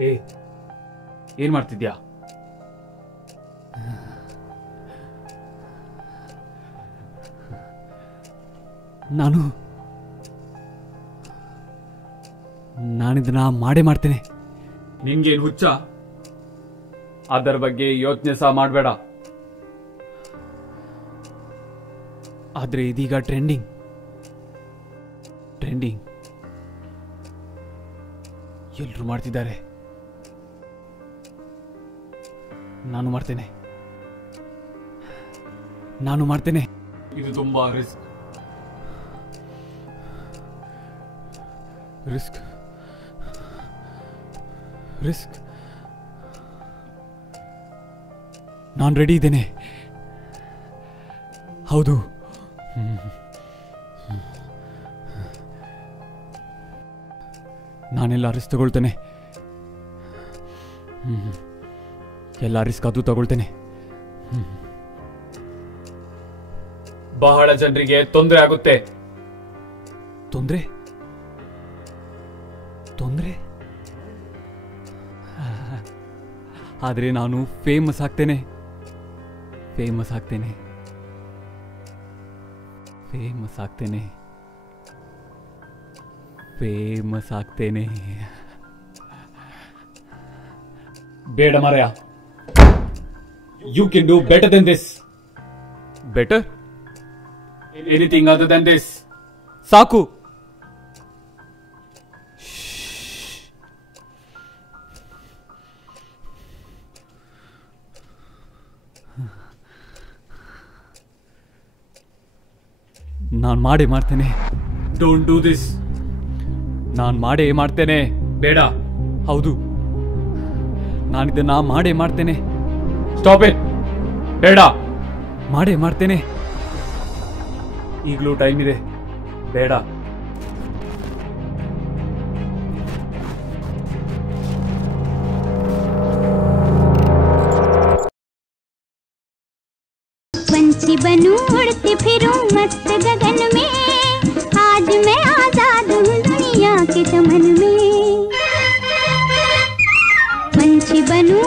ಏ ಏನ್ ಮಾಡ್ತಿದ್ಯಾ? ನಾನಿದನ್ನ ಮಾಡೇ ಮಾಡ್ತೇನೆ. ನಿನ್ಗೇನ್ ಹುಚ್ಚ? ಅದರ ಬಗ್ಗೆ ಯೋಚನೆ ಸಹ ಮಾಡಬೇಡ. ಆದ್ರೆ ಇದೀಗ ಟ್ರೆಂಡಿಂಗ್ ಎಲ್ರು ಮಾಡ್ತಿದ್ದಾರೆ. ನಾನು ಮಾಡ್ತೇನೆ. ಇದು ತುಂಬಾ ರಿಸ್ಕ್. ನಾನು ರೆಡಿ ಇದ್ದೇನೆ. ಹೌದು, ನಾನೆಲ್ಲ ರಿಸ್ಕ್ ತಗೊಳ್ತೇನೆ. ಎಲ್ಲ ರಿಸ್ಕ್ ಅದು ತಗೊಳ್ತೇನೆ. ಬಹಳ ಜನರಿಗೆ ತೊಂದರೆ ಆಗುತ್ತೆ. ತೊಂದರೆ? ಆದ್ರೆ ನಾನು ಫೇಮಸ್ ಆಗ್ತೇನೆ. ಬೇಡ ಮಾರಾಯ. You can do better than this. Better? Anything other than this. ಸಾಕು. ನಾನು ಮಾಡೇ ಮಾಡ್ತೇನೆ. Don't do this. ನಾನು ಮಾಡೇ ಮಾಡ್ತೇನೆ. ಬೇಡ. ಹೌದು, ನಾನಿದನ್ನ ಮಾಡೇ ಮಾಡ್ತೇನೆ. Stop it. ಬೇಡ. ಮಾಡೇ ಮಾಡ್ತೇನೆ. ಈಗಲೂ ಟೈಮ್ ಇದೆ. ಬೇಡ. पंछी बनूं उड़ती फिरूं मस्त गगन में, आज मैं आजाद हूँ दुनिया के चमन में। पंछी बनूं